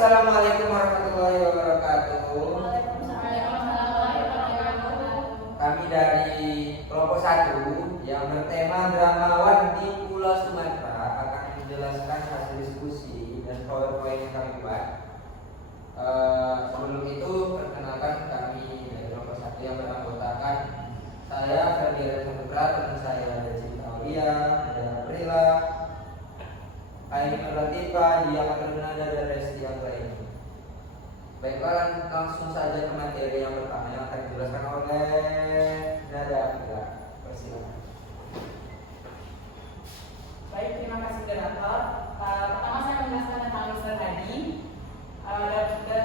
Assalamualaikum warahmatullahi wabarakatuh. Kami dari kelompok 1 yang bertema dramawan di Pulau Sumatera akan menjelaskan hasil diskusi dan poin-poin yang kami buat. Sebelum itu, perkenalkan kami dari kelompok 1 yang beranggotakan saya Ferdian Saputra, teman saya ada Cinta Aulia, ada Aprila, Aini Latifah, Dia Makarunada, dan Resti yang lain. Baiklah, langsung saja ke materi yang pertama yang akan dijelaskan oleh Nada Aprila. Persilakan. Baik, terima kasih moderator. Pertama saya menjelaskan tentang Mr. Hadi,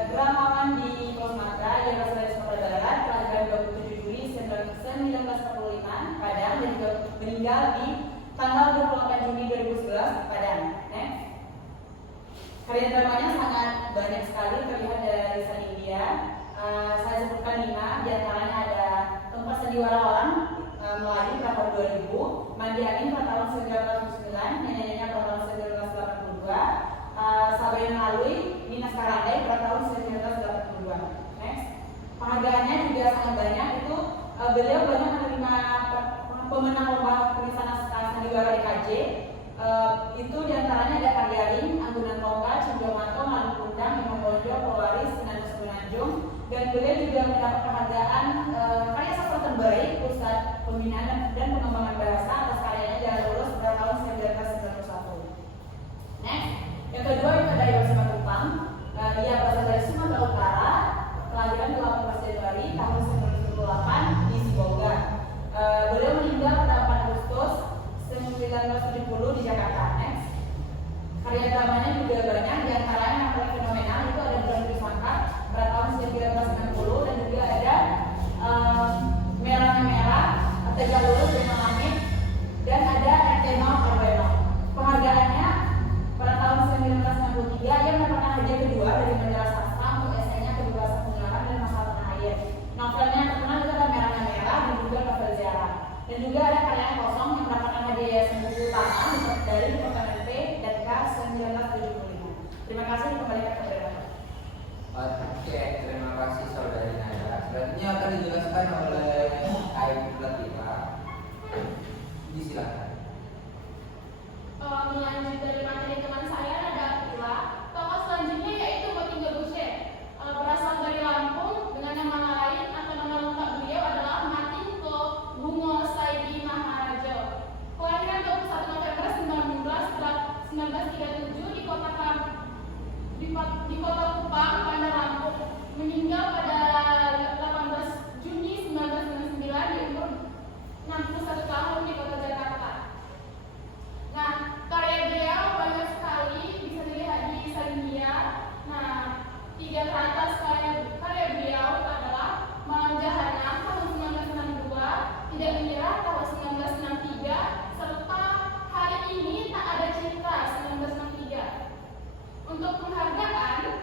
dramawan di Pulau Sumatera yang berasal dari Sumatera Barat, kelahiran 27 Juli 1945 Padang dan juga meninggal di tanggal 28 Juni 2011 Padang. Karya dramanya sangat banyak sekali terlihat dari San India. Saya sebutkan 5, diantaranya ada Tempat Sandiwara Orang Melayu tahun 2000, Mandi Angin pada tahun 1999, Nyanyiannya pada tahun 1982, Sabayan Melalui, Minas Karandai pada tahun 1982. Penghargaannya juga sangat banyak, itu beliau banyak menerima pemenang lomba penulisan naskah sandiwara DKJ. Itu diantaranya ada Karyaring, Anggunan Tongkat, Cenjomato, Malang Kundang, Imam Bonjo, Polwaris, Sinanus Gunanjung, dan beliau juga mendapat penghargaan karya sastra terbaik pusat pembinaan dan pengembangan bahasa atas karyanya Jalan Lurus pada tahun 1991. Yang kedua itu ada Yosi Matupang. Dia berasal dari Sumatera Utara, kelahiran 18 Januari tahun 1998 di Sibolga. Beliau meninggal pada 4 Agustus 1970 di Jakarta. Karya dramanya juga banyak, diantaranya yang paling fenomenal itu ada Bulan Disangkat pada tahun 1960, dan juga ada Merahnya Merah, Tegak Lurus dengan Langit, dan ada Eteno Arbeno. Penghargaannya pada tahun 1963 ia mendapatkan hadiah kedua dari majalah sastra untuk esainya Kebebasan Penyiaran dan Masalah Tanah Air. Novelnya yang terkenal itu ada Merahnya Merah dan juga novel Ziarah. Dan juga ada karya kosong yang mendapatkan hadiah Yayasan Buku Utama dari Departemen P dan K 1975. Terima kasih, kembalikan ke moderator. Oke, terima kasih saudari Nada. Selanjutnya akan dijelaskan oleh Aini Latifah. Disilakan. Melanjut dari materi teman saya Nada Aprila, tokoh selanjutnya yaitu Motingga Gushe. Berasal dari Lampung dengan nama lain atau nama lengkap beliau adalah Matingko Bungo Saidi Maharajo. Kelahiran 21 November 1937 di kota Kupang, Bandar Lampung. Meninggal pada 18 Juni 1999 di umur 61 tahun di kota Jakarta. Nah, karya beliau banyak sekali, bisa dilihat di India. Nah, 3 teratas karya beliau adalah Malam Jahanam tahun 1962, Tidak Menyerah tahun 1963, serta Hari Ini Tak Ada Cinta 1963. Untuk penghargaan,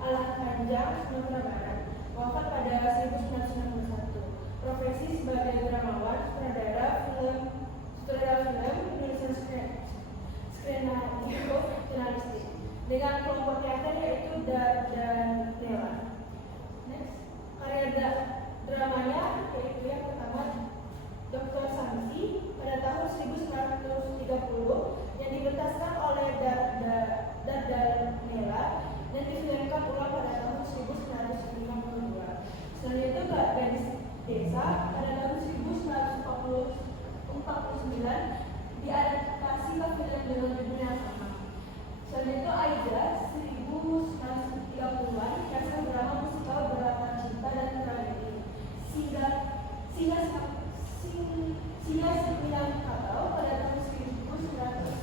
Alah Panjang, Sumatera Barat, wafat pada 1961. Profesi sebagai dramawan, sutradara film, penulisan skenario, jurnalistik. Dengan kelompok teater yaitu dan Nela. Next, karya dramanya yaitu yang pertama Dr. Samsi pada tahun 1930 yang dipentaskan oleh Nela dan difilmkan ulang pada tahun 1952. Selanjutnya Gadis Desa pada tahun 1949 diadaptasi ke film dengan judul yang sama. Selanjutnya Aida 1930-an kasar drama musikal berlatar cinta dan tragedi. Singa Sembilan Kapal pada tahun 1950.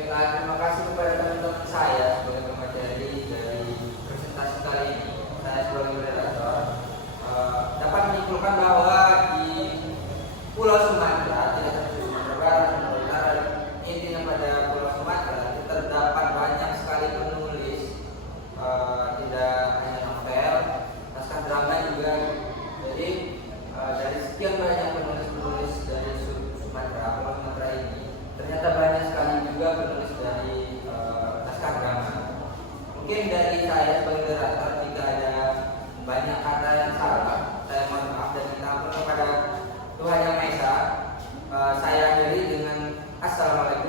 Baiklah, terima kasih kepada teman-teman saya sebagai pemateri dari presentasi kali ini. Saya sebagai moderator dapat menyimpulkan bahwa di Pulau Sumatera, tidak hanya Sumatera Barat, Sumatera Utara, intinya pada Pulau Sumatera itu terdapat banyak sekali penulis, tidak hanya novel, naskah drama juga. Jadi dari sekian banyak penulis-penulis dari Sumatera, Pulau Sumatera ini, ternyata banyak sekali juga penulis dari naskah drama. Mungkin dari saya sebagai moderator jika ada banyak kata yang salah, saya mohon maaf dan minta ampun kepada Tuhan Yang Maha Esa. Saya akhiri dengan assalamualaikum.